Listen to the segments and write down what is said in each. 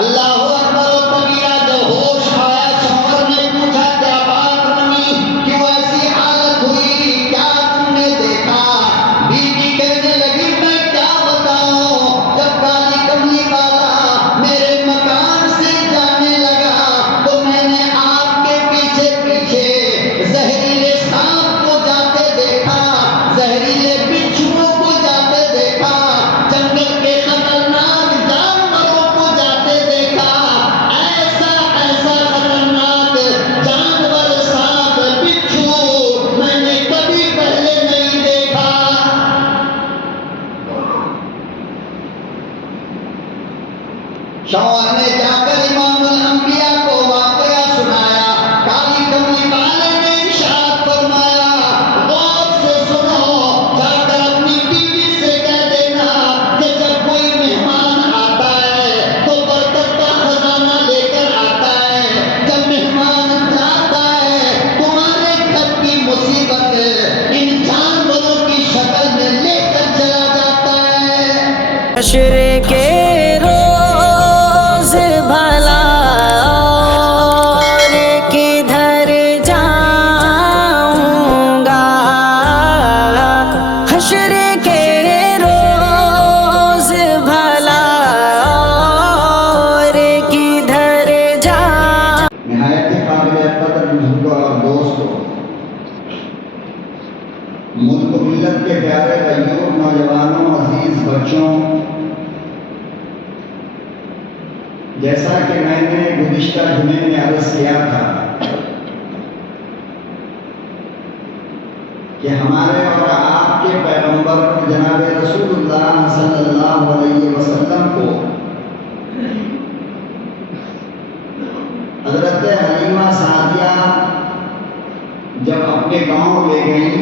اللہ اکبر و کبیرہ، جب ہوش آیا شوہر نے پوچھا کیا بات بنی، کیوں ایسی حالت ہوئی، کیا تم نے دیکھا؟ بیوی کہنے لگی میں کیا بتاؤں، جب کالی کملی والا میرے مکان سے جانے لگا تو میں نے آپ کے پیچھے پیچھے زہریلے سانپ کو جاتے دیکھا، زہریلے بچھوؤں کو جاتے دیکھا، جنگل کے خطرناک جانوروں کو جاتے دیکھا، ایسا ایسا خطرناک جانور سانپ بچھو میں نے کبھی پہلے نہیں دیکھا۔ شوہر نے جا کر امام الانبیاء کو واقعہ سنایا، کالی کملی والے نے ارشاد فرمایا غور سے سنو، جا کر اپنی بیوی سے کہہ دینا کہ جب کوئی مہمان آتا ہے تو برکت کا خزانہ لے کر آتا ہے، جب مہمان جاتا ہے تمہارے گھر کی مصیبت ان جانوروں کی شکل میں لے کر چلا جاتا ہے۔ حشر کے روز بھلا اور کدھر جاؤں گا، حشر کے روز بھلا اور کدھر جاؤں۔ نہایت قابل قدر بزرگوں اور دوستوں، ملک و ملت کے پیارے بھائیوں، نوجوانوں، عزیز بچوں، جیسا کہ میں نے گزشتہ جمعے میں عرض کیا تھا کہ ہمارے اور آپ کے پیغمبر جناب رسول اللہ صلی اللہ علیہ وسلم کو حضرت حلیمہ سعدیہ جب اپنے گاؤں لے گئیں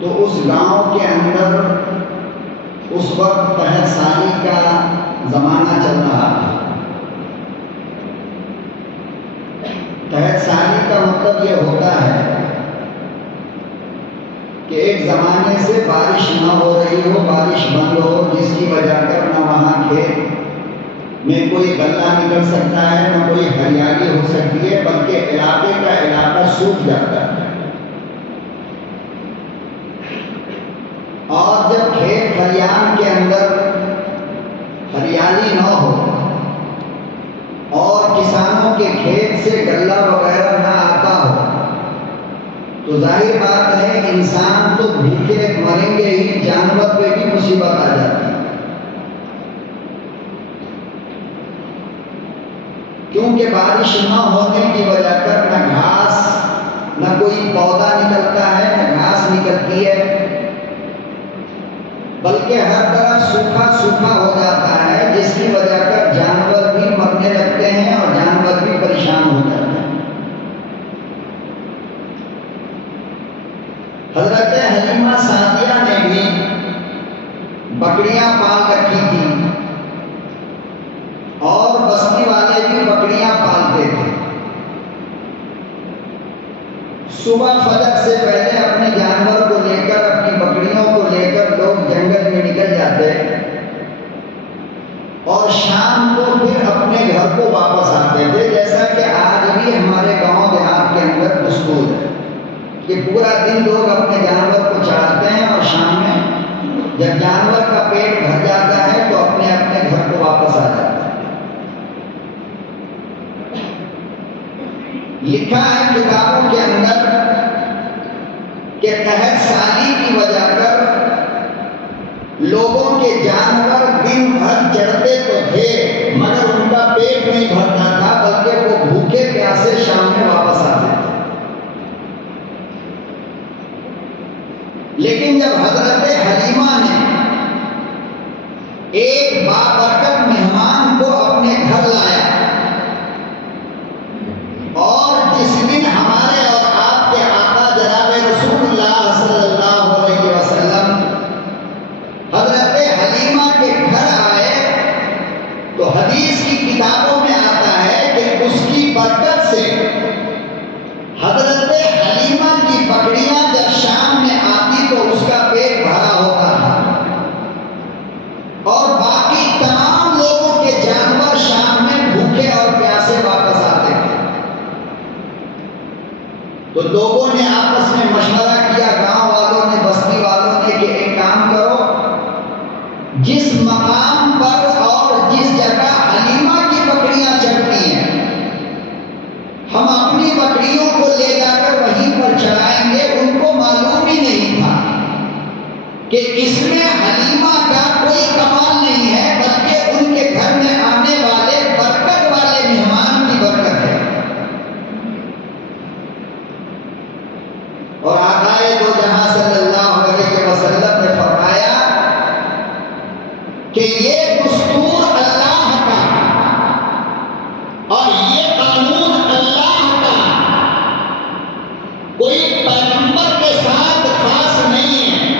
تو اس گاؤں کے اندر اس وقت قحط سالی کا زمانہ چل رہا تھا۔ قحط سالی کا مطلب یہ ہوتا ہے کہ ایک زمانے سے بارش نہ ہو رہی ہو، بارش بند ہو، جس کی وجہ کر نہ وہاں کھیت میں کوئی غلہ نکل سکتا ہے، نہ کوئی ہریالی ہو سکتی ہے، بلکہ علاقے کا علاقہ سوکھ جاتا ہے۔ اور جب کھیت کھلیان کے اندر ہریالی نہ ہو اور کسانوں کے کھیت سے غلہ وغیرہ نہ آتا ہو تو ظاہر بات ہے انسان تو بھوکے مریں گے ہی، جانور پہ بھی مصیبت آ جاتی ہے، کیونکہ بارش نہ ہونے کی وجہ کر نہ گھاس، نہ کوئی پودا نکلتا ہے، نہ گھاس نکلتی ہے، بلکہ ہر طرف سوکھا سوکھا ہو جاتا ہے، جس کی وجہ کر جانور بھی مرنے لگتے ہیں اور جانور بھی پریشان ہو جاتے ہیں۔ حضرت حلیمہ سعدیہ نے بھی بکریاں پال رکھی تھیں اور بستی والے بھی بکریاں پالتے تھے۔ صبح فجر سے پہلے اپنے جانور کو لے کر، اپنی بکریوں کو لے کر لوگ جنگل میں نکل جاتے اور شام کو پھر اپنے گھر کو واپس آتے تھے، جیسا کہ آج بھی ہمارے گاؤں دیہات کے اندر دستور ہے کہ پورا دن لوگ اپنے جانور کو چراتے ہیں اور شام میں جب جانور کا پیٹ بھر جاتا ہے تو اپنے اپنے گھر کو واپس آ جاتے ہیں۔ لکھا ہے کتابوں کے اندر کہ قحط سالی کی وجہ کر لوگوں کے جانور دن بھر چڑھتے تو تھے مگر ان کا پیٹ نہیں بھرتا تھا، بلکہ وہ بھوکے پیاسے شام میں واپس آتے تھے۔ لیکن جب حضرت حلیمہ نے ایک بابرکت مہمان کو اپنے گھر لایا اور جس دن ہمارے اور آپ کے آقا جناب رسول اللہ صلی اللہ علیہ وسلم حضرت حلیمہ کے گھر آئے تو حدیث کی کتابوں میں آتا ہے کہ اس کی برکت سے حضرت حلیمہ کی بکریاں جب شام میں آتی تو اس کا پیٹ بھرا ہوتا تھا اور اور باقی تمام لوگوں کے جانور شام میں بھوکے اور پیاسے واپس آتے تھے۔ تو لوگوں نے آپس میں مشورہ کیا، گاؤں والوں نے، بستی والوں نے، کہ ایک کام کرو، جس مقام پر اور جس جگہ حلیمہ کی بکریاں چرتی ہیں ہم اپنی بکریوں کو لے جا کر وہیں پر چرائیں گے۔ ان کو معلوم ہی نہیں تھا کہ اس میں حلیمہ کا کوئی کمال نہیں ہے، بلکہ ان کے گھر میں آنے والے برکت والے مہمان کی برکت ہے۔ اور آقائے دو جہاں صلی اللہ علیہ وسلم نے فرمایا کہ یہ دستور اللہ کا اور یہ قانون اللہ کا کوئی پیغمبر کے ساتھ خاص نہیں ہے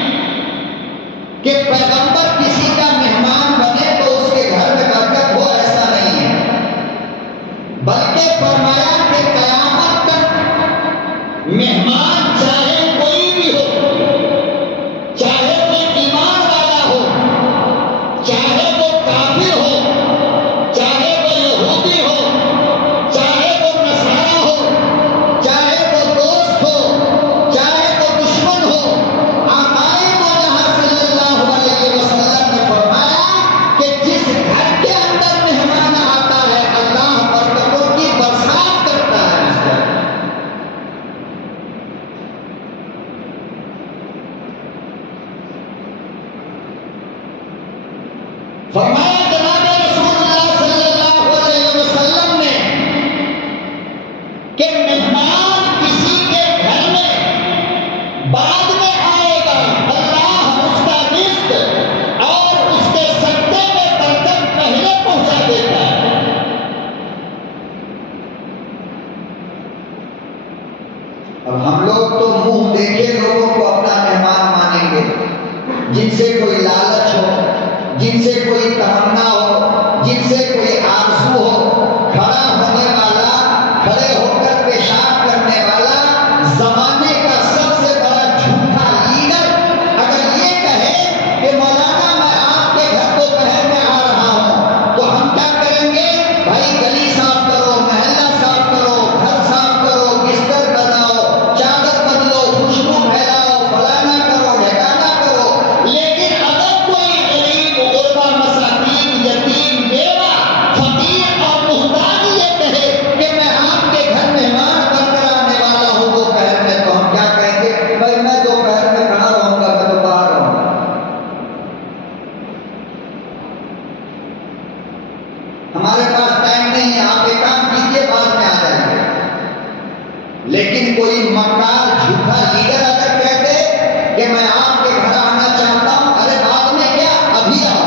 کہ پیغمبر کسی کا مہمان بنے تو اس کے گھر میں برکت ہو، ایسا نہیں ہے، بلکہ فرمایا کہ قیامت تک مہمان چاہے کوئی بھی ہو، چاہے وہ ایمان والا ہو، چاہے وہ کافر ہو، چاہے وہ یہودی ہو، چاہے وہ نصارا ہو، چاہے وہ دوست ہو، چاہے وہ دشمن ہو، آقائے دو جہاں صلی اللہ علیہ وسلم نے فرمایا کہ جس گھر کے اندر مہمان آتا ہے اللہ برکتوں کی برسات کرتا ہے اس گھر میں۔ فرمایا جناب رسول اللہ صلی اللہ علیہ وسلم نے کہ مہمان کسی کے گھر میں بعد میں آئے گا، اللہ اس کا رزق اور اس کے صدقے میں برکت پہلے پہنچا دیتا ہے۔ اب ہم لوگ تو منہ دیکھے لوگوں کو اپنا مہمان مانیں گے، جن سے کوئی لالچ ہو، جن سے کوئی تمنا ہو، جن سے کوئی آرزو ہو، کھڑا ہونے والا، کھڑے ہو کر پیشاب کرنے والا، زمانے کا سب سے بڑا جھوٹا لیڈر اگر یہ کہے کہ مولانا میں آپ کے گھر دوپہر میں آ رہا ہوں، تو ہم کیا کریں گے؟ بھائی گلی صاف کرو، محلہ صاف کرو، گھر صاف کرو، بستر بناؤ، چادر بدلو، خوشبو پھیلاؤ، فلانا کرو، ڈھکانا کرو۔ لیکن اگر کوئی غریب، غربا، مساکین، یتیم، بیوہ، فقیر اور محتاج یہ کہے کہ میں آپ کے گھر مہمان بن کر آنے والا ہوں دوپہر میں، تو ہم کیا کہیں گے؟ بھائی میں دوپہر میں کہاں رہوں گا، میں تو باہر رہوں گا۔ ہمارے پاس ٹائم نہیں ہے، آپ ایک کام کیجیے، بعد میں آ جائیے۔ لیکن کوئی مکار جھوٹا لیڈر اگر کہتے کہ میں آپ کے گھر آنا چاہتا ہوں، ارے بعد میں کیا، ابھی آؤ۔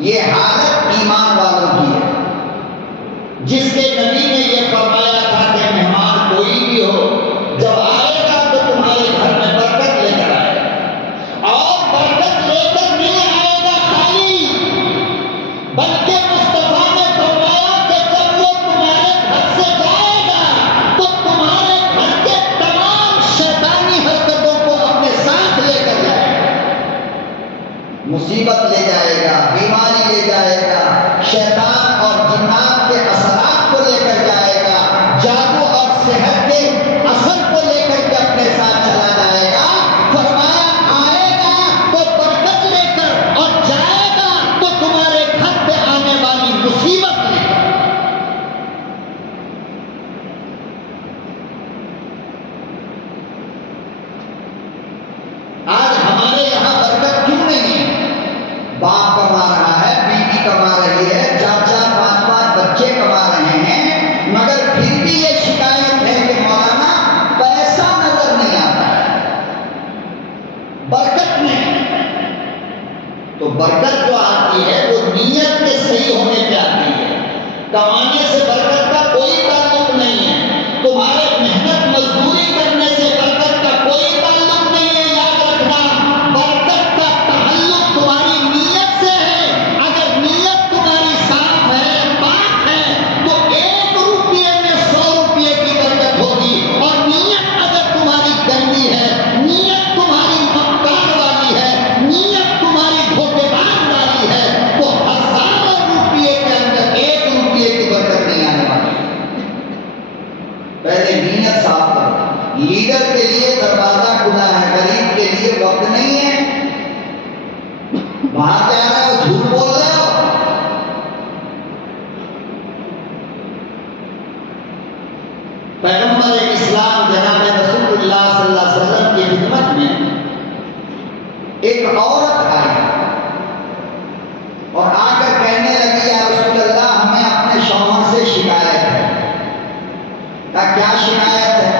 یہ حالت ایمان والوں کی ہے، جس کے نبی نے یہ فرمایا تھا کہ مہمان کوئی بھی ہو، جب آئے گا تو تمہارے گھر میں برکت لے کر آئے گا، اور برکت لے کر نہیں آئے گا خالی، بلکہ مصطفیٰ نے فرمایا کہ جب وہ تمہارے گھر سے جائے گا تو تمہارے گھر کے تمام شیطانی حرکتوں کو اپنے ساتھ لے کر جائے گا، مصیبت لے جائے گا، بیماری لے جائے گا، شیطان اور جنات کے اثرات کو لے کر جائے گا، جادو اور صحت کے اثر کو لے کر کے اپنے ساتھ چلا جائے گا۔ فرمایا آئے گا تو برکت لے کر، اور جائے گا تو تمہارے گھر پہ آنے والی مصیبت لے کر۔ آج ہمارے یہاں برکت کیوں نہیں ہے؟ باپ کما رہا ہے، بیوی کما رہی ہے، 4-4 5-5 بچے کما رہے ہیں، مگر پھر بھی یہ شکایت ہے کہ مولانا پیسہ نظر نہیں آتا ہے، برکت نہیں۔ تو برکت جو آتی ہے وہ نیت کے صحیح ہونے پہ آتی ہے، کمانے سے برکت کا کوئی تعلق نہیں ہے، تمہارے محنت مزدوری کرنے سے برکت کا کوئی تعلق نہیں ہے۔ یاد رکھنا، برکت کا تعلق تمہاری نیت سے ہے۔ اگر نیت تمہاری صاف ہے، پاک ہے، تو 1 روپیے میں 100 روپیے کی برکت ہوگی، اور نیت اگر تمہاری گندی ہے، نیت تمہاری مکار والی ہے، نیت تمہاری باہر جا رہے ہو جھوٹ بول رہے ہو. پیغمبر اسلام جناب رسول اللہ صلی اللہ علیہ وسلم کی خدمت میں ایک عورت آئی اور آ کر کہنے لگی یا رسول اللہ ہمیں اپنے شوہر سے شکایت ہے. کہا کیا شکایت ہے؟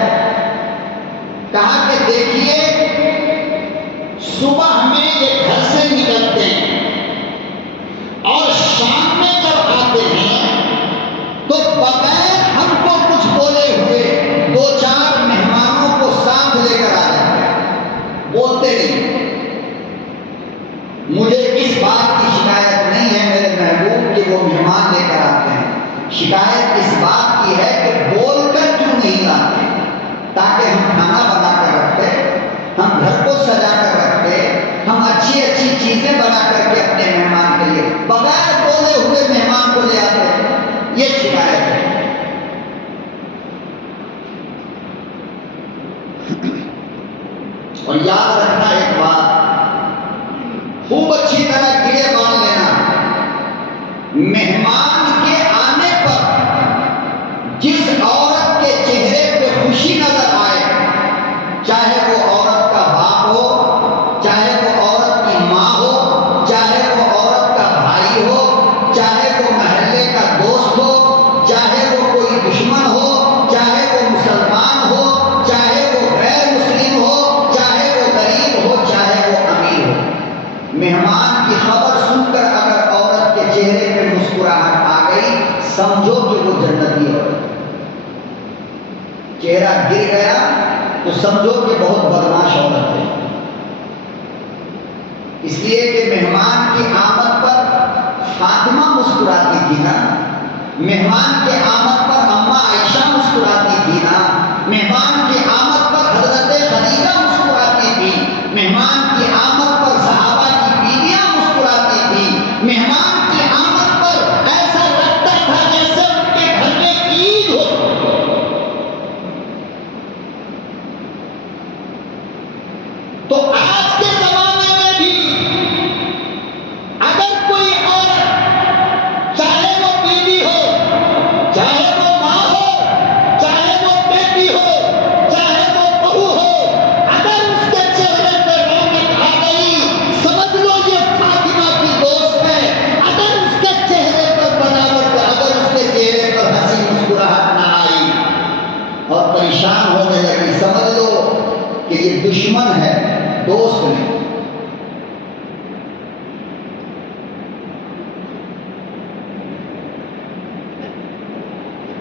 کہا کہ دیکھیے صبح میں یہ گھر سے نکلتے ہیں اور شام میں جب آتے ہیں تو بغیر ہم کو کچھ بولے ہوئے 2-4 مہمانوں کو ساتھ لے کر آ جاتے ہیں. بولتے نہیں. مجھے اس بات کی شکایت نہیں ہے میرے محبوب کہ وہ مہمان لے کر آتے ہیں. شکایت اس بات کی ہے کہ بول کر کیوں نہیں لاتے تاکہ ہم کھانا بنا کر رکھتے, ہم گھر کو سجا کر رکھتے, ہم اچھی اچھی چیزیں بنا کر کے اپنے مہمان کے لیے بغیر بولے ہوئے مہمان کو لے آتے ہیں. یہ شکایت ہے. اور یاد رکھنا ایک بات خوب اچھی طرح گرے باندھ لینا, مہمان کے آنے پر جس عورت کے چہرے پہ خوشی نظر آئے, چاہے وہ عورت کا باپ ہو, چاہے وہ عورت کی ماں ہو, چاہے وہ عورت کا بھائی ہو, چاہے وہ محلے کا دوست ہو, چاہے وہ کوئی دشمن ہو, چاہے وہ مسلمان ہو, چاہے وہ غیر مسلم ہو, چاہے وہ غریب ہو, چاہے وہ امیر ہو, مہمان کی خبر سن کر اگر عورت کے چہرے پہ مسکراہٹ آ گئی سمجھو کہ وہ جنتی ہے. چہرہ گر گیا تو سمجھو کہ بہت بدمعاش عورت ہے. اس لیے کہ مہمان کی آمد پر فاطمہ مسکراتی تھی نا, مہمان کے آمد پر اماں عائشہ مسکراتی تھی نا, مہمان کی آمد پر حضرت خدیجہ مسکراتی تھی, مہمان کی آمد پر صحابہ کی بیویاں مسکراتی تھی, مہمان کی آمد پر ایسا لگتا تھا جیسے ان کے گھر میں عید ہو. تو آج کے زمانے میں بھی اگر کوئی عورت چاہے وہ بیوی ہو, چاہے وہ ماں ہو, چاہے وہ بیٹی ہو, چاہے وہ بہو ہو, اگر اس کے چہرے پہ رونق آ گئی سمجھ لو یہ فاطمہ کی دوست ہے. اگر اس کے چہرے پر بناوٹ, اگر اس کے چہرے پر ہنسی مسکراہٹ نہ آئی اور پریشان ہونے لگی سمجھ لو کہ یہ دشمن ہے, دوست نہیں.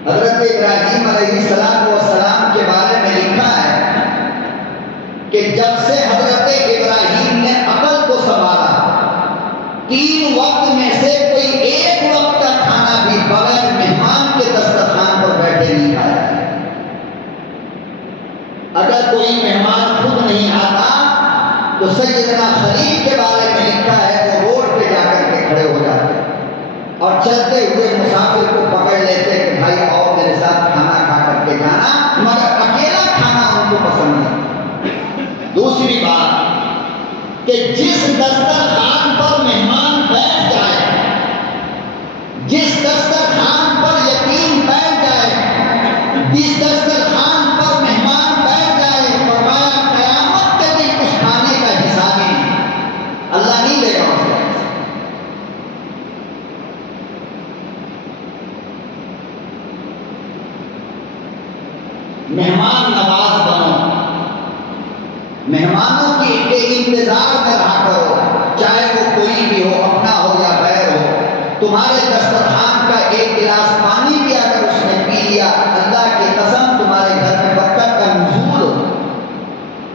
حضرت ابراہیم علیہ السلام کے بارے میں لکھا ہے کہ جب سے حضرت ابراہیم نے عقل کو سنبھالا 3 وقت میں سے کوئی ایک وقت کا کھانا بھی بغیر مہمان کے دسترخوان پر بیٹھے نہیں کھایا. اگر کوئی مہمان خود نہیں آتا تو سیدنا خلیل کے بارے میں لکھا ہے وہ روڈ پہ جا کر کے کھڑے ہو جاتے اور چلتے ہوئے مسافر کو پکڑ لیتے کہ بھائی آؤ میرے ساتھ کھانا کھا کر کے جانا, مگر اکیلا کھانا ان کو پسند نہیں. دوسری بات کہ جس دسترخوان پر مہمان بیٹھ جائے, جس دسترخوان پر یتیم بیٹھ جائے, جس دسترخوان پر مہمان بیٹھ جائے, فرمایا قیامت کے دن اس کھانے کا حساب ہی نہیں, اللہ نہیں لے گا اس کا. مہمان نواز بنو, مہمانوں کے انتظار میں رہا کرو, چاہے وہ کوئی بھی ہو, اپنا ہو یا غیر ہو. تمہارے دسترخوان کا ایک گلاس پانی بھی اگر اس نے پی لیا اللہ کی قسم تمہارے گھر میں برکت کا نزول ہو.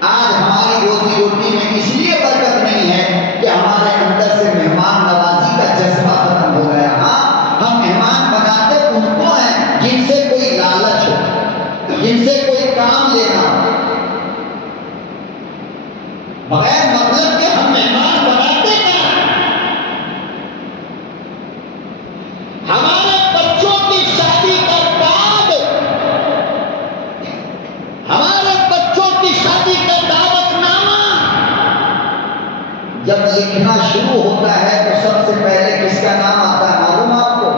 آج ہماری روزی روٹی میں اس لیے برکت نہیں ہے کہ ہمارے اندر سے مہمان نوازی کا جذبہ ختم ہو گیا. ہاں ہم مہمان بناتے ان کو ہیں جن سے کوئی لالچ ہو, جن سے کوئی کام لینا ہو, بغیر مطلب کہ ہم مہمان اٹھنا شروع ہوتا ہے تو سب سے پہلے کس کا نام آتا ہے معلوم آپ کو؟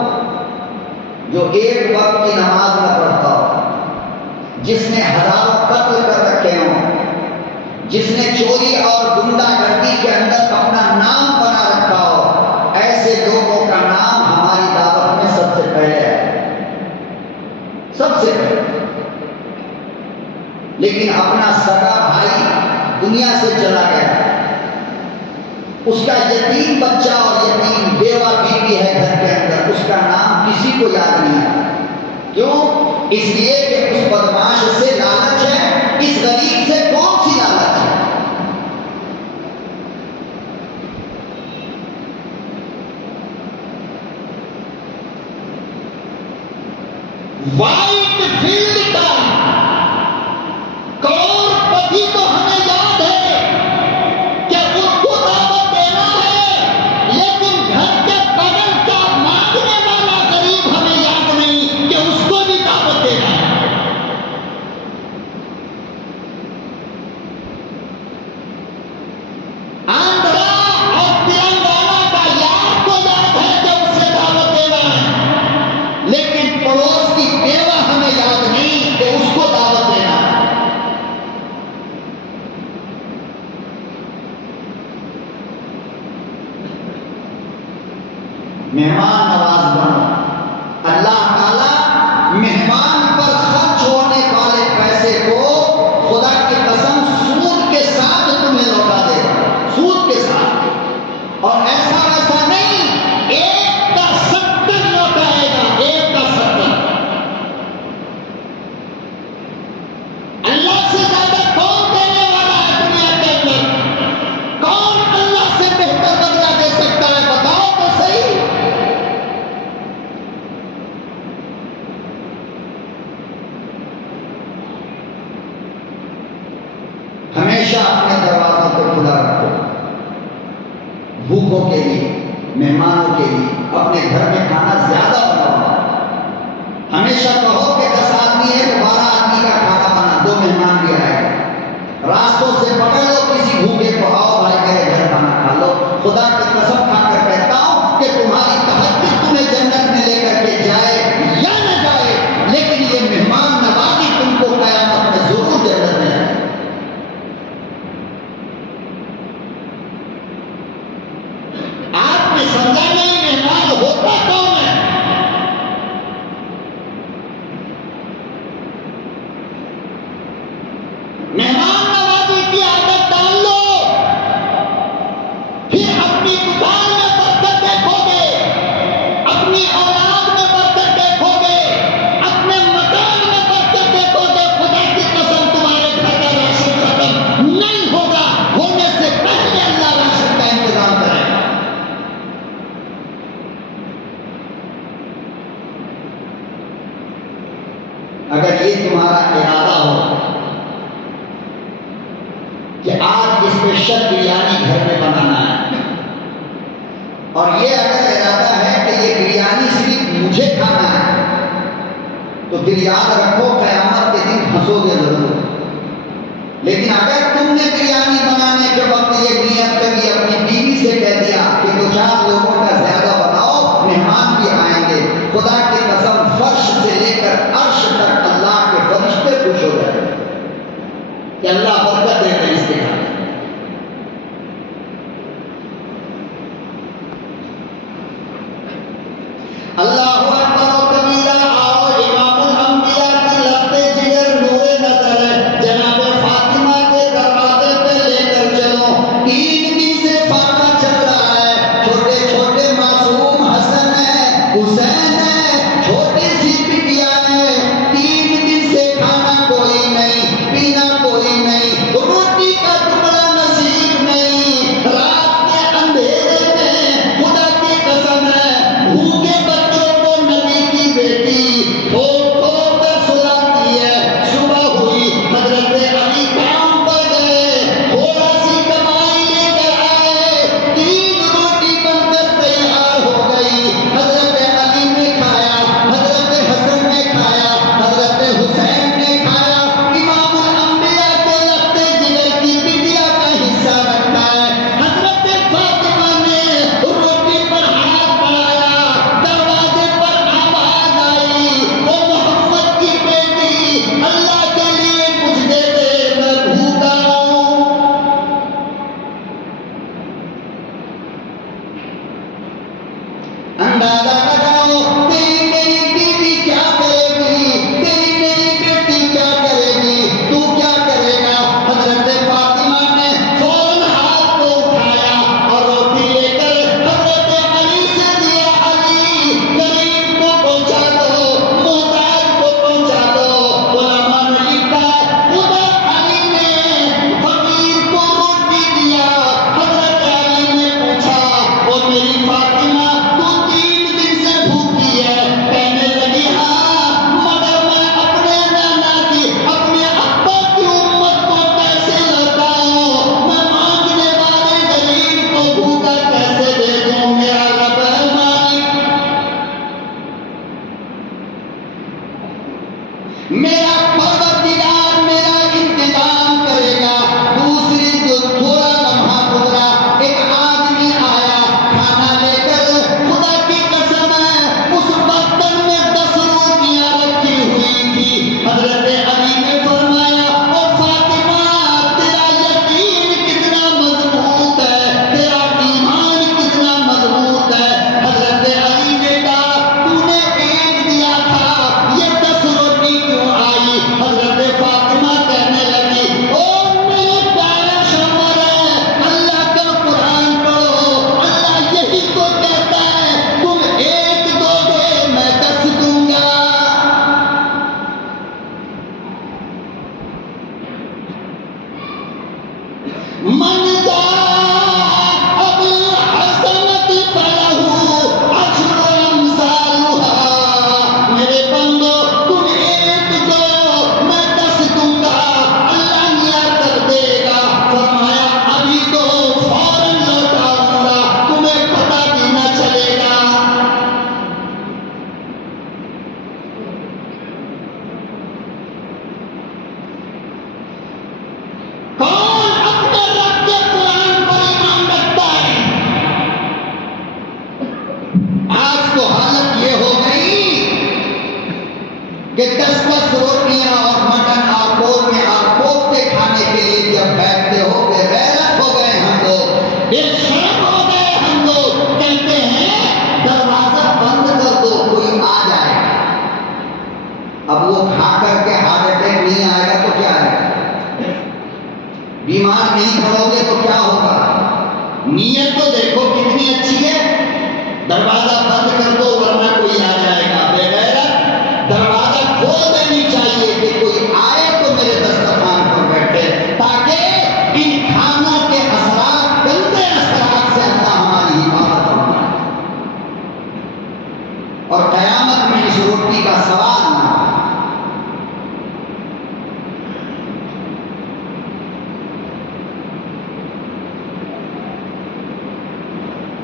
جو ایک وقت کی نماز نہ پڑھتا ہو، جس نے ہزاروں قتل کر رکھے ہوں، جس نے چوری اور گنڈا گردی کے اندر اپنا نام بنا رکھا ہو، ایسے لوگوں کا نام ہماری دعوت میں سب سے پہلے ہے، سب سے پہلے۔ لیکن اپنا سگا بھائی دنیا سے چلا گیا، اس کا یتیم بچہ اور یتیم بیوہ بیوی ہے گھر کے اندر، اس کا نام کسی کو یاد نہیں ہے۔ کیوں؟ اس لیے کہ اس بدماش سے لالچ ہے، اس غریب سے کون سی لالچ ہے؟ وائٹ فیلڈ کا کروڑ پتی تو ہمیں یاد ہے کہ ان کو دعوت دینا ہے، لیکن گھر کے بغل کا مانگنے والا غریب ہمیں یاد نہیں کہ اس کو بھی دعوت دینا ہے۔ آندھرا اور تلنگانہ کا یار کو یاد ہے کہ اسے دعوت دینا ہے، لیکن پڑوس کی بیوہ ہمیں یاد نہیں کہ اس کو دعوت دینا ہے۔ مہمان نواز بنو۔ اللہ تعالیٰ مہمان پر خرچ ہونے والے پیسے کو خدا کی قسم سود کے ساتھ تمہیں لوٹا دے گا، سود کے ساتھ، اور ایسا ویسا نہیں، 1 کا 70 لوٹائے گا، 1 کا 70۔ اللہ سے زیادہ کون دینے والا ہے دنیا کے اندر؟ کون اللہ سے بہتر بدلہ دے سکتا ہے؟ بتاؤ تو صحیح۔ ہمیشہ اپنے دروازوں کو کھلا رکھو، بھوکوں کے لیے، مہمانوں کے لیے، اپنے گھر میں کھانا زیادہ بناؤ۔ ہمیشہ کہو کہ 10 آدمی ہے تو 12 آدمی کا کھانا بنا، 2 مہمان بھی آئے گا۔ راستوں سے پکڑ لو کسی بھوکے کو، آؤ بھائی میرے گھر کھانا کھا لو۔ خدا کی قسم کھا کر کہتا ہوں کہ تمہاری تحقیق تمہیں جنت میں لے کر کے جائے یا نہ جائے، لیکن یہ مہمان نوازی تم کو قیامت میں ضرور جنت میں جائے۔ آپ نے سمجھا نہیں مہمان ہوتا کون ہے؟ مہمان نوازی کی عادت ڈال لو، پھر اپنی دکان میں برکت دیکھو گے، اپنی اولاد میں برکت دیکھو گے، اپنے مکان میں برکت دیکھو گے۔ خدا کی قسم تمہارے گھر کا راشن ختم نہیں ہوگا، ہونے سے پہلے اللہ راشن کا انتظام کرے گا۔ اگر یہ تمہارا ارادہ ہو کہ آج اسپیشل بریانی گھر میں بنانا ہے، اور یہ اگر ارادہ ہے کہ یہ بریانی صرف مجھے کھانا ہے، تو پھر یاد رکھو قیامت کے دن ہنسو گے ضرور۔ لیکن اگر تم نے بریانی بنانے کے وقت یہ نیت کری، اپنی بیوی سے کہہ دیا کہ 2-4 لوگوں کا زیادہ بناؤ، مہمان بھی آئیں گے، خدا کی قسم فرش سے لے کر عرش تک اللہ کے فرشتے خوش ہو جائیں گے کہ اللہ برکت دیتے ہیں اس کے گھر میں۔ اللہ اکبر و کبیرہ۔ آؤ امام الانبیاء کی لفتے جگر نور نظر جناب فاطمہ کے دروازے پہ لے کر چلو۔ 3 دن سے فاقہ چل رہا ہے، تو حالت یہ ہو گئی کہ 10 روٹیاں اور مٹن اور قورمے اور کوفتے کھانے کے لیے جب بیٹھتے ہو بے غیرت ہو گئے ہم لوگ، بے شرم ہو گئے ہم لوگ، کہتے ہیں دروازہ بند کر دو کوئی آ جائے گا۔ اب وہ کھا کر کے ہارٹ اٹیک نہیں آئے گا تو کیا آئے گا؟ بیمار نہیں پڑو گے تو کیا ہوگا؟ نیت تو دیکھو کتنی اچھی ہے، دروازہ بند کر دو ورنہ کوئی آ جائے گا۔ بے غیرت، دروازہ کھول دینی چاہیے کہ کوئی آئے تو میرے دسترخوان پر بیٹھے، تاکہ ان کھانوں کے اثرات، گندے اثرات سے اللہ ہماری حفاظت فرمائے اور قیامت میں اس روٹی کا سوال نہ ہو۔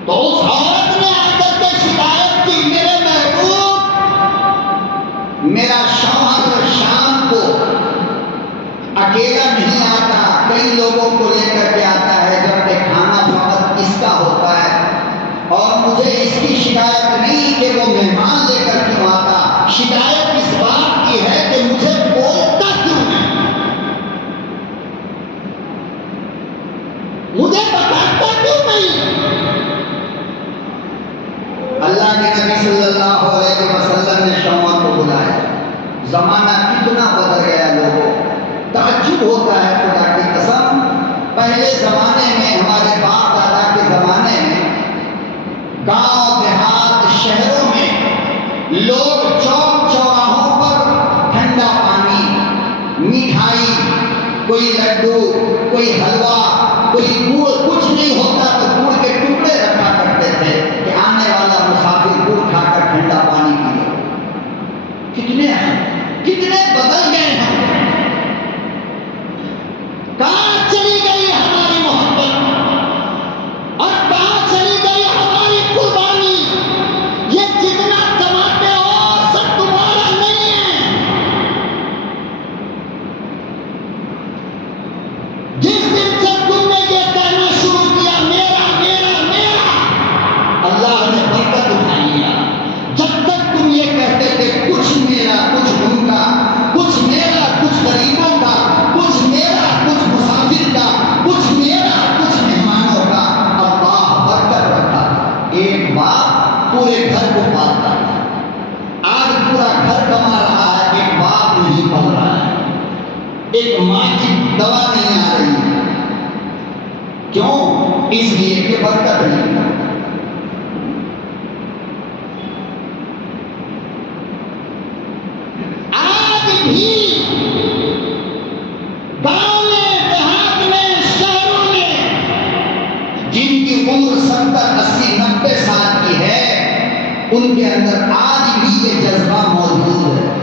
تو اس عورت نے آ کر کے شکایت کی، میرے محبوب، میرا شوہر شام کو اکیلا نہیں آتا، کئی لوگوں کو لے کر کے آتا ہے، جبکہ کھانا فقط اس کا ہوتا ہے، اور مجھے اس کی شکایت نہیں کہ وہ مہمان لے کر کیوں آتا، شکایت اس بات کی ہے کہ مجھے بولتا کیوں نہیں، مجھے بتاتا کیوں نہیں۔ اللہ کے نبی صلی اللہ علیہ وسلم نے شوہر کو بلایا، زمانہ کتنا بدل گیا لوگوں، تعجب ہوتا ہے خدا کی قسم۔ پہلے زمانے میں، ہمارے باپ دادا کے زمانے میں، گاؤں دیہات شہروں میں لوگ چوک چوراہوں پر ٹھنڈا پانی، مٹھائی، کوئی لڈو، کوئی حلوہ، کوئی گڑ، کچھ نہیں ہوتا تو گڑ کے ٹکڑے رکھا کرتے تھے کہ آنے والا مسافر گڑ کھا کر ٹھنڈا پانی پیے۔ کتنے بدل گئے ہیں، کہاں چلی گئی ہماری محبت اور کہاں چلی گئی ہماری قربانی؟ یہ جتنا کماتے ہو سب تمہارا نہیں ہے۔ جس دن سے تم نے یہ کہنا شروع کیا میرا میرا میرا، اللہ نے برکت اٹھا لیا۔ جب تک تم یہ کہتے تھے کچھ میرا کچھ ان کا، کچھ میرا کچھ غریبوں کا، کچھ میرا کچھ مسافر کا، کچھ میرا کچھ مہمانوں کا، اللہ برکت رکھا تھا۔ ایک باپ پورے گھر کو پالتا تھا، آج پورا گھر کما رہا ہے، ایک باپ نہیں پل رہا ہے، ایک ماں کی دوا نہیں آ رہی ہے۔ کیوں؟ اس لیے کہ برکت نہیں۔ آج بھی گاؤں میں، دیہات میں، شہروں میں جن کی عمر 70، 80، 90 سال کی ہے، ان کے اندر آج بھی یہ جذبہ موجود ہے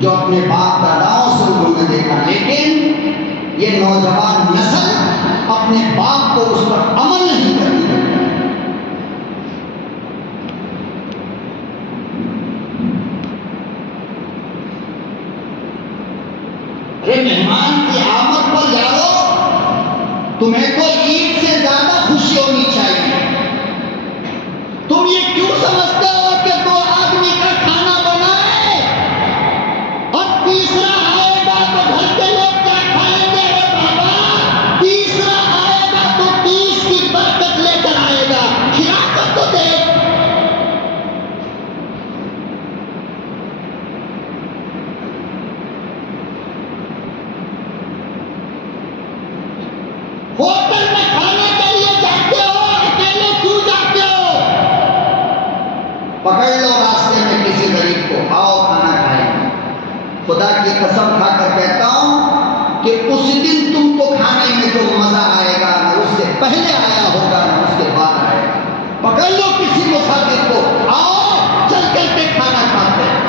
جو اپنے باپ داداؤں سے انہوں نے دیکھا، لیکن یہ نوجوان نسل اپنے باپ کو اس پر عمل نہیں کرتی۔ ارے مہمان کی آمد پر یارو، تمہیں تو عید سے زیادہ خوشی ہونی چاہیے۔ تم یہ کیوں سمجھتے ہو کہ 2 آدمی کا کھانا بنائے اور تیسرا آئے گا تو گھر کے لوگ کیا کھائیں گے؟ اے بابا، تیسرا آئے گا تو 30 کی برکت لے کر آئے گا، کھلا کر تو دیکھ۔ ہوٹل میں کھانے کے لیے جاتے ہو، اکیلے کیوں جاتے ہو؟ پکڑ لو راستے میں کسی غریب کو، آؤ کھانا کھائیں گے۔ خدا کی قسم کھا کر کہتا ہوں کہ اس دن تم کو کھانے میں جو مزہ آئے گا نہ اس سے پہلے آیا ہوگا نہ اس کے بعد آئے گا۔ پکڑ لو کسی مسافر کو، آؤ چل کر کے کھانا کھاتے ہیں۔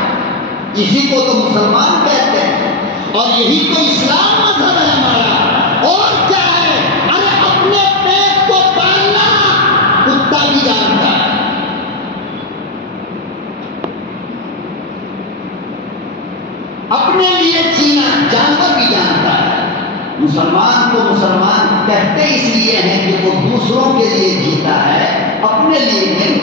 اسی کو تو مسلمان کہتے ہیں اور یہی تو اسلام مذہب ہے ہمارا۔ اور کیا ہے؟ ارے اپنے پیٹ کو پالنا کتا بھی جانتا ہے، اپنے لیے جینا جانور بھی جانتا ہے۔ مسلمان کو مسلمان کہتے اس لیے ہیں کہ وہ دوسروں کے لیے جیتا ہے، اپنے لیے نہیں۔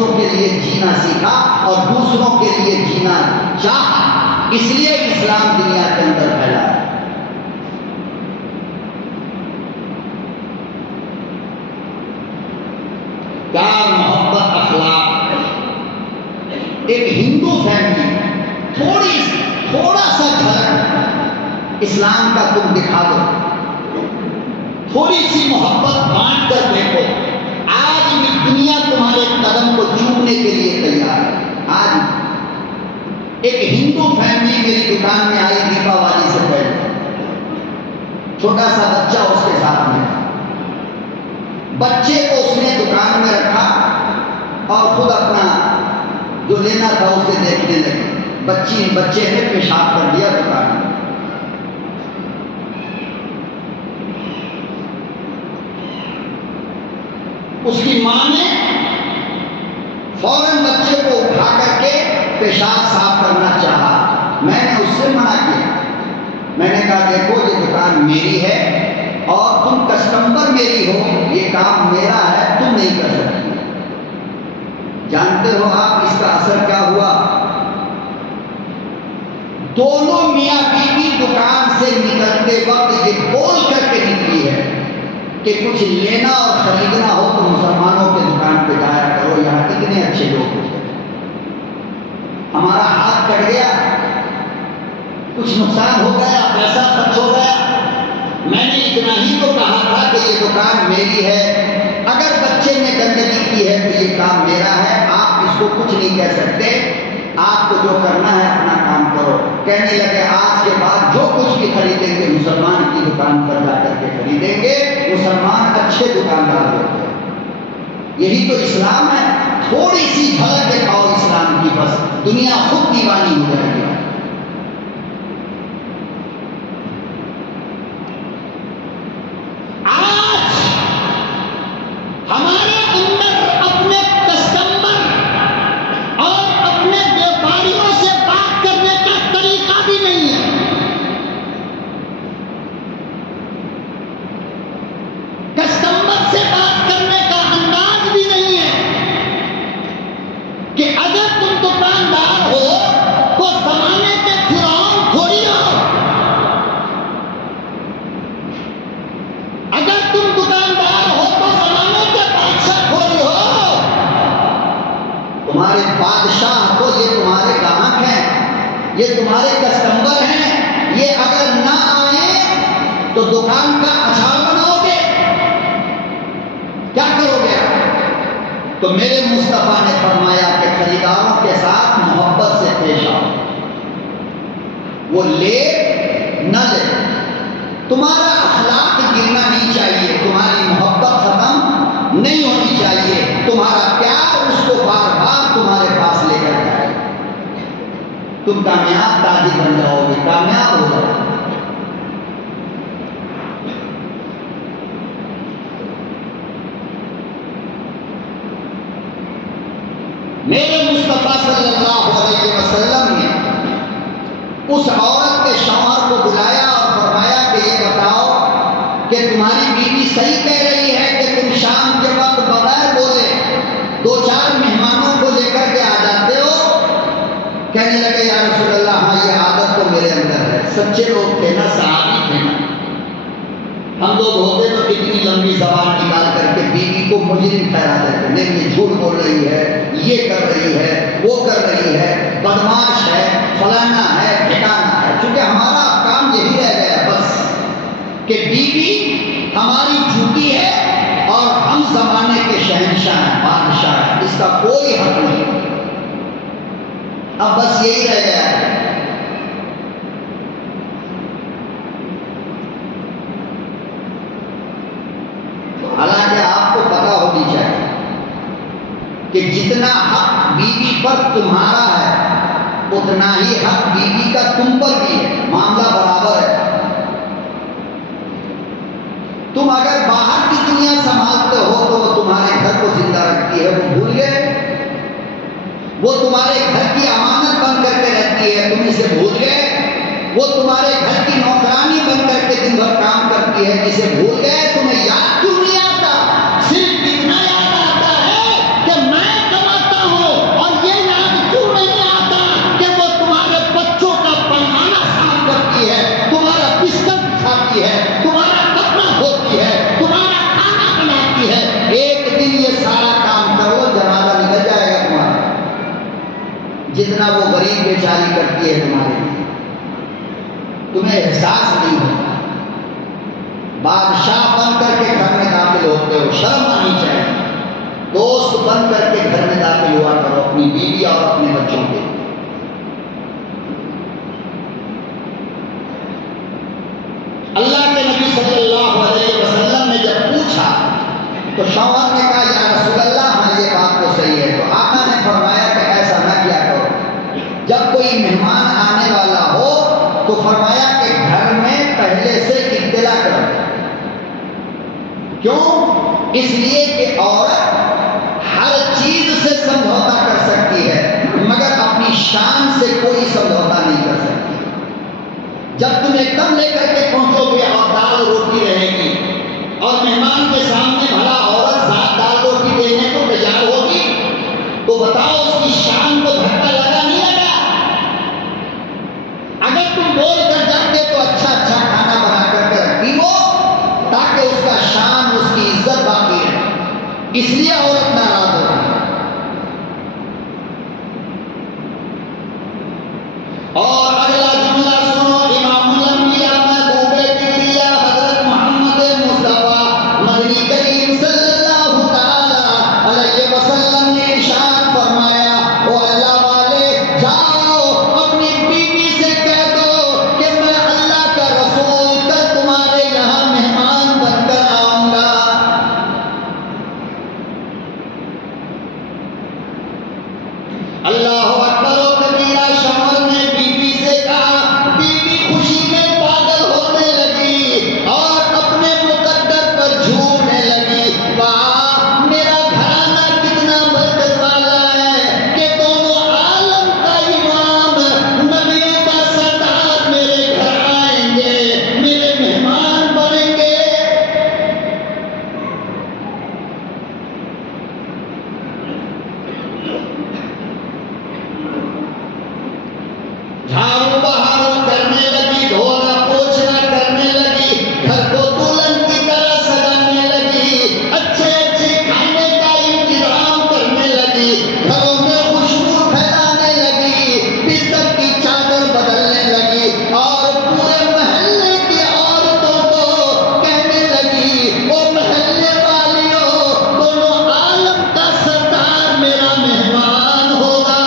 دوسروں کے لیے جینا سیکھا اور دوسروں کے لیے جینا چاہا، اس لیے اسلام دنیا کے اندر پھیلا ہے۔ پیار، محبت، اخلاق۔ ایک ہندو فیملی تھوڑا سا جھلک اسلام کا تم دکھا دو، تھوڑی سی محبت بانٹ کر دیکھو، آج بھی دنیا تمہارے قدم کو چومنے کے لیے تیار ہے۔ آج ایک ہندو فیملی میری دکان میں آئی دیپاولی سے پہلے، چھوٹا سا بچہ اس کے ساتھ میں تھا، بچے کو اس نے دکان میں رکھا اور خود اپنا جو لینا تھا اسے دیکھنے لگی۔ بچے نے پیشاب کر دیا دکان میں۔ اس کی ماں نے فوراً بچے کو اٹھا کر کے پیشاب صاف کرنا چاہا، میں نے اس سے منع کیا، میں نے کہا دیکھو یہ دکان میری ہے اور تم کسٹمر میری ہو، یہ کام میرا ہے، تم نہیں کر سکتی۔ جانتے ہو آپ اس کا اثر کیا ہوا؟ دونوں میاں بیوی دکان سے نکلتے وقت یہ بول کر کے نکلی ہے کہ کچھ لینا اور خریدنا ہو تو مسلمانوں کے دکان پہ جایا کرو، یہاں کتنے اچھے لوگ ہوتے ہیں۔ ہمارا ہاتھ کٹ گیا، کچھ نقصان ہو گیا، پیسہ خرچ ہو گیا، میں نے اتنا ہی تو کہا تھا کہ یہ دکان میری ہے، اگر بچے نے گندگی کی ہے تو یہ کام میرا ہے، آپ اس کو کچھ نہیں کہہ سکتے، آپ کو جو کرنا ہے اپنا کام کرو۔ کہنے لگے آج کے بعد جو کچھ بھی خریدیں گے مسلمان کی دکان پر جا کر کے خریدیں گے، مسلمان اچھے دکاندار ہوتے ہیں۔ یہی تو اسلام ہے۔ تھوڑی سی جھلک دکھاؤ اسلام کی، بس دنیا خود دیوانی ہو جائے گی۔ ہمارے اندر اپنے کسٹمر اور اپنے ویپاریوں سے بات کرنے کا طریقہ بھی نہیں ہے۔ کسٹمر سے بات کرنے کا انداز بھی نہیں ہے کہ اگر تم دکاندار ہو تو زمانے کے فرعون تھوڑی ہو، اگر تم دکاندار ہو تو زمانے کے بادشاہ تھوڑی ہو۔ تمہارے بادشاہ تو یہ تمہارے گاہک ہیں، یہ تمہارے کسٹمر ہیں، یہ اگر نہ آئے تو دکان کا اچھال بناؤ گے، کیا کرو گے؟ تو میرے مصطفیٰ نے فرمایا کہ خریداروں کے ساتھ محبت سے پیش آؤ، وہ لے نہ لے، تمہارا اخلاق گرنا نہیں چاہیے، تمہاری محبت ختم نہیں ہونی چاہیے، تمہارا پیار اس کو بار بار تمہارے پاس لے کر جائے، تم کامیاب تاجر بن جاؤ گے، کامیاب ہو جاؤ گے۔ میرے مصطفیٰ صلی اللہ علیہ وسلم نے اس عورت کے شوہر کو بلایا اور فرمایا کہ یہ بتاؤ کہ تمہاری بیوی صحیح کہہ رہی ہے کہ تم شام کے وقت بغیر بولے 2-4 مہمانوں کو لے کر کے آ جاتے ہو؟ کہنے لگے یا رسول اللہ ہاں یہ عادت تو میرے اندر ہے۔ سچے لوگ تھے نا، صحابی تھے نا، ہم لوگ ہوتے تو کتنی لمبی زبان نکال کر کے بیوی کو مجرم ٹھہرا دیتے، نہیں یہ جھوٹ بول رہی ہے، یہ کر رہی ہے، وہ کر رہی ہے، بدماش ہے، فلانا ہے، ٹھکانا ہے۔ چونکہ ہمارا کام یہی رہ گیا بس کہ بیوی ہماری جھوٹی ہے اور ہم زمانے کے شہنشاہ ہیں، بادشاہ ہیں، اس کا کوئی حق نہیں، اب بس یہی رہ گیا ہے۔ حالانکہ آپ کو پتا ہونی چاہیے کہ جتنا حق بیوی پر تمہارا ہے اتنا ہی حق بیوی کا تم پر بھی ہے، معاملہ برابر ہے۔ تم اگر باہر کی دنیا سنبھالتے ہو تو وہ تمہارے گھر کو زندہ رکھتی ہے، وہ بھول گئے؟ وہ تمہارے گھر کی امانت بن کر کے رہتی ہے، تم اسے بھول گئے؟ وہ تمہارے گھر کی نوکرانی بن کر کے دن بھر کام کرتی ہے، جسے بھول گئے؟ تمہیں یاد کیوں نہیں آتا؟ صرف اتنا یاد آتا ہے کہ میں کماتا جتنا وہ غریب بیچاری کرتی ہے تمہارے لیے، تمہیں احساس نہیں ہوتا۔ بادشاہ بن کر کے گھر میں داخل ہوتے ہو، شرم آنی چاہیے۔ دوست بن کر کے گھر میں داخل ہوا کرو اپنی بیوی اور اپنے بچوں کے۔ اللہ کے نبی صلی اللہ علیہ وسلم نے جب پوچھا تو شوہر نے کہا یا رسول اللہ ہاں یہ بات تو صحیح ہے۔ تو آقا نے فرمایا کہ ایسا نہ کیا کرو، جب کوئی مہمان آنے والا ہو تو فرمایا کہ گھر میں پہلے سے اطلاع کرو۔ کیوں؟ اس لیے کہ عورت ہر چیز سے سمجھوتا کر سکتی ہے مگر اپنی شان سے کوئی سمجھوتا نہیں کر سکتی۔ جب تم ایک دم لے کر کے پہنچو گے اور دال روٹی رہے گی اور مہمان کے سامنے بھلا عورت ذات دال روٹی دینے کو تیار ہوگی تو بتاؤ اس کی شان کو دھکا لگا نہیں لگا؟ اگر تم بول کر جاتے تو اچھا کھانا بنا کر کے رکھی ہو تاکہ اس کا شان اس کی عزت باقی رہے، اس لیے عورت ناراض ہو رہی ہے۔ اور اگلا جملہ سنو، امام الانبیاء محبوب کبریا حضرت محمد مصطفیٰ مدنی کریم صلی اللہ تعالی علیہ وسلم نے ارشاد فرمایا، او اللہ والے جاؤ اپنی بیوی سے کہہ دو کہ میں اللہ کا رسول کل تمہارے یہاں مہمان بن کر آؤں گا۔ اللہ اکبر و کبیرہ۔ شوہر نے بیوی سے کہا، بیوی خوشی میں پاگل ہونے لگی اور اپنے مقدر پر جھومنے لگی۔ واہ میرا گھرانہ کتنا برکت والا ہے کہ دونوں عالم کا امام نبیوں کا سردار میرے گھر آئیں گے، میرے مہمان بنیں گے۔ جھاڑو بہارو کرنے لگی، دھونا پوچھنا کرنے لگی، گھر کو دلہن کی طرح سجانے لگی، اچھے کھانے کا انتظام کرنے لگی، گھروں میں خوشبو پھیلانے لگی، بستر کی چادر بدلنے لگی اور پورے محلے کی عورتوں کو کہنے لگی، او محلے والیوں، دونوں عالم کا سردار میرا مہمان ہوگا۔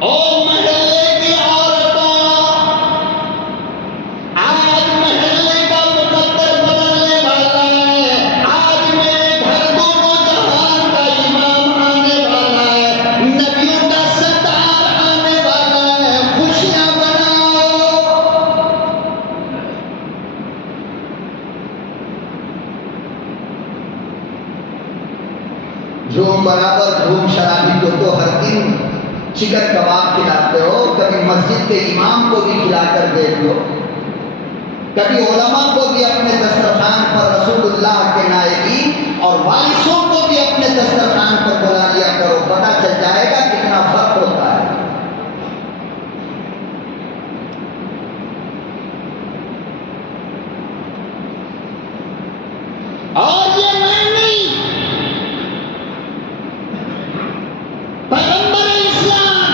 او محلے کی عورتوں، آج محلے کا مقدر بدلنے والا ہے، آج میرے گھر دونوں جہان کا امام آنے والا ہے، نبیوں کا سردار آنے والا ہے، خوشیاں مناؤ۔ جھوم برابر جھوم شرابی کو تو ہر دن چکن کباب کھلاتے ہو، کبھی مسجد کے امام کو بھی کھلا کر دیکھ لو، کبھی علماء کو بھی اپنے دسترخوان پر، رسول اللہ کے نائبین اور وارثوں کو بھی اپنے دسترخوان پر بلا لیا کرو، پتہ چل جائے گا کتنا فرق ہوتا ہے۔ اور یہ میں نہیں، پیغمبر اسلام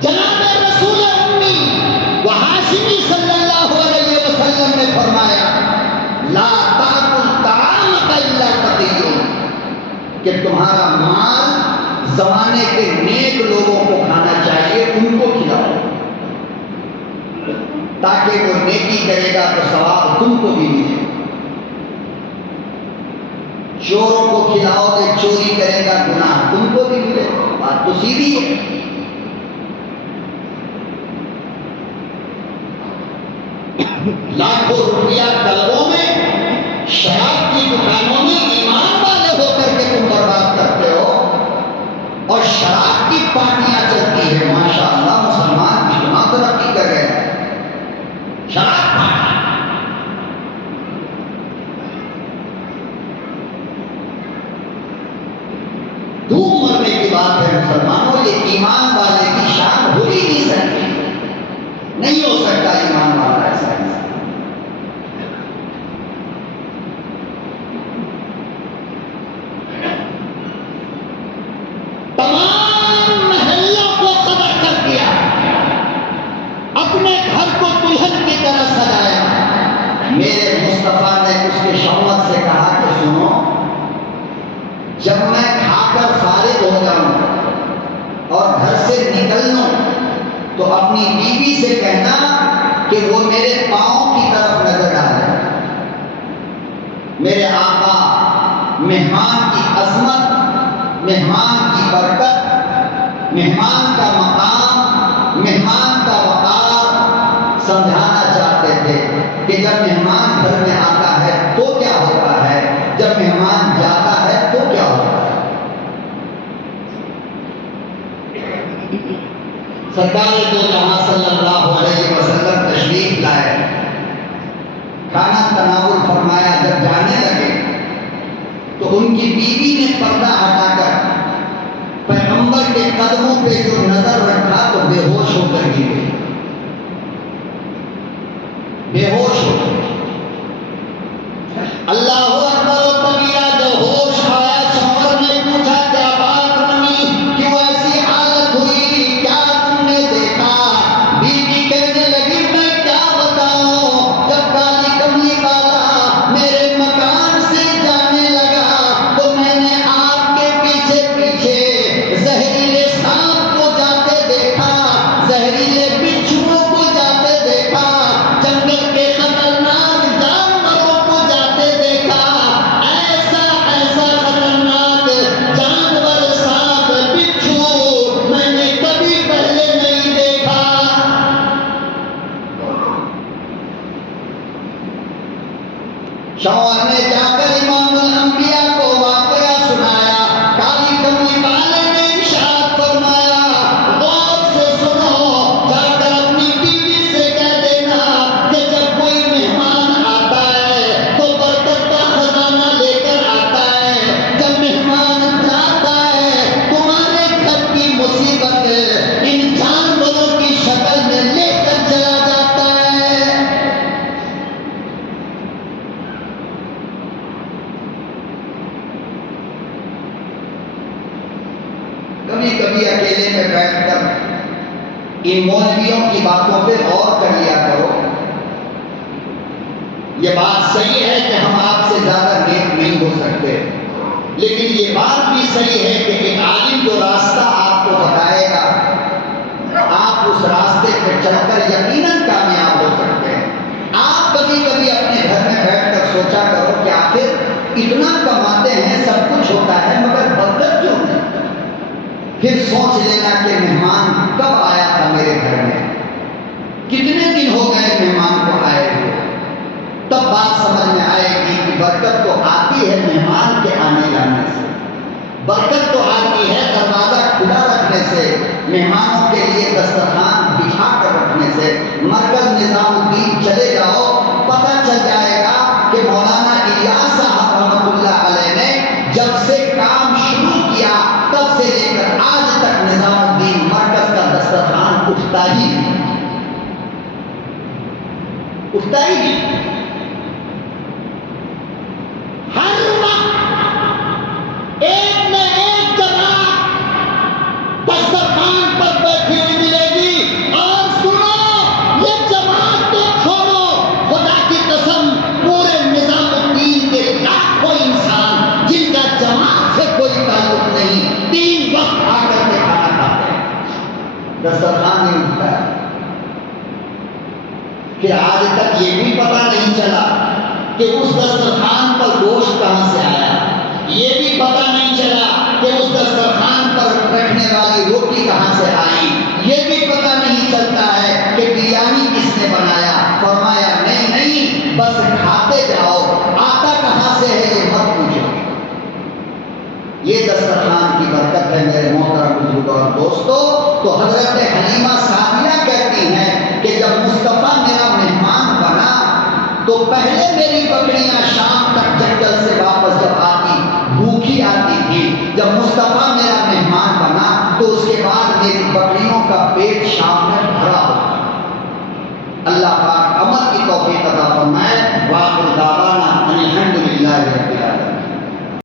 جناب رسول امی و ہاشمی صلی اللہ علیہ وسلم نے فرمایا، لا تاکل طعامک الا تقی، کہ تمہارا مال زمانے کے نیک لوگوں کو کھانا چاہیے، ان کو کھلاؤ تاکہ وہ نیکی کرے گا تو ثواب تم کو بھی ملے۔ چوروں کو کھلاؤ تو چوری کرے گا گناہ تم کو بھی ملے، بات تو سیدھی ہے۔ لاکھوں روپیہ کلبوں میں، شراب کی دکانوں میں ایمان والے ہو کر کے تم برباد کرتے ہو، اور شراب کی پارٹیاں چلتی ہے۔ ماشاءاللہ مسلمان کتنا ترقی کر گئے، شراب پارٹی۔ دھوم مرنے کی بات ہے مسلمانوں، یہ ایمان والے کی شان ہو ہی نہیں سکتی، نہیں ہو سکتی۔ تو اپنی بیوی سے کہنا کہ وہ میرے پاؤں کی طرف نظر ڈالے. میرے آقا مہمان کی عظمت، مہمان کی برکت، مہمان کا مقام، مہمان کا وقار سمجھانا چاہتے تھے کہ جب مہمان گھر میں آتا ہے تو کیا ہوتا ہے، جب مہمان جاتا ہے تو کیا ہوتا ہے. سرکار دو جہاں صلی اللہ علیہ وسلم تشریف لائے، کھانا تناول فرمایا. جب جانے لگے تو ان کی بیوی نے پردہ ہٹا کر پیغمبر کے قدموں پہ جو نظر رکھا تو بے ہوش ہو کر گر گئی، بے ہوش ہو گئی. اللہ اکبر و کبیرہ. جب ہوش آیا شوہر نے پوچھا کیا بات بنی، کیوں ایسی حالت ہوئی، کیا تم نے دیکھا؟ بیوی کہنے لگی میں کیا بتاؤں، جب کالی کملی والا میرے مکان سے جانے لگا تو میں نے آپ کے پیچھے پیچھے زہریلے سانپ کو جاتے دیکھا، زہریلے بچھوؤں کو جاتے دیکھا، جنگل کے خطرناک جانوروں کو جاتے دیکھا. ایسا ایسا خطرناک جانور، سانپ، بچھو میں نے کبھی پہلے نہیں دیکھا. شوہر نے جا کر امام الانبیاء کو واقعہ سنایا. کالی کملی والے نے ارشاد فرمایا غور سے سنو، جا کر اپنی بیوی سے کہہ دینا کہ جب کوئی مہمان آتا ہے تو برکت کا خزانہ لے کر آتا ہے، جب مہمان جاتا ہے تمہارے گھر کی مصیبت ان جانوروں کی شکل میں لے کر چلا جاتا ہے. کبھی کبھی اکیلے میں بیٹھ کر ان مولویوں کی باتوں پہ غور کر لیا کرو. یہ بات صحیح ہے کہ ہم آپ سے زیادہ نیک نہیں ہو سکتے، لیکن یہ بات بھی صحیح ہے کہ ایک عالم جو راستہ آپ کو بتائے گا آپ اس راستے پہ چل کر یقیناً کامیاب ہو سکتے ہیں. آپ کبھی کبھی اپنے گھر میں بیٹھ کر سوچا کرو کہ آخر اتنا کماتے ہیں، سب کچھ ہوتا ہے، مگر برکت کیوں نہیں؟ پھر سوچ لینا کہ مہمان کب آیا تھا میرے گھر میں، کتنے دن ہو گئے مہمان کو آئے ہوئے. تب بات سمجھ میں آئے گی کہ برکت تو آتی ہے مہمان کے آنے جانے سے، برکت تو آتی ہے دروازہ کھلا رکھنے سے، مہمانوں کے لیے دسترخوان بچھا کر رکھنے سے. مرکز نظام الدین چلے جاؤ، پتہ چل جائے گا کہ مولانا الیاس صاحب رحمۃ اللہ علیہ نے جب سے کام شروع کیا تب سے لے کر آج تک نظام الدین مرکز کا دسترخوان اٹھتا ہی نہیں، اٹھتا ہی نہیں. ہر وقت ایک نہ ایک جماعت دسترخوان پر بیٹھی ہوئی ملے گی. اور سنو، یہ جماعت تو چھوڑو، خدا کی قسم پورے نظام الدین کے لاکھوں انسان جن کا جماعت سے کوئی تعلق نہیں 3 وقت آ کر کے کھانا کھاتے ہیں، دسترخوان نہیں اٹھتا ہے. پھر آج تک یہ بھی پتہ نہیں چلا کہ اس دسترخوان پر گوشت کہاں سے آیا، یہ بھی پتہ نہیں چلا کہ اس دسترخوان پر رکھنے والی روٹی کہاں سے آئی، یہ بھی پتہ نہیں چلتا ہے کہ بریانی کس نے بنایا. فرمایا نہیں نہیں، بس کھاتے جاؤ، آتا کہاں سے ہے یہ مت پوچھو. یہ دسترخوان کی برکت ہے میرے محترم بزرگوں اور دوستو. تو حضرت حلیمہ سعدیہ کہتی ہیں کہ جب مصطفیٰ میرا مہمان بنا تو پہلے میری بکریاں شام تک جنگل سے واپس جب آتی بھوکی آتی تھی، جب مصطفیٰ میرا مہمان بنا تو اس کے بعد میری بکریوں کا پیٹ شام میں بھرا ہوتا. اللہ پاک عمل کی توفیق عطا فرمائے. وآخر دعوانا ان الحمد للہ.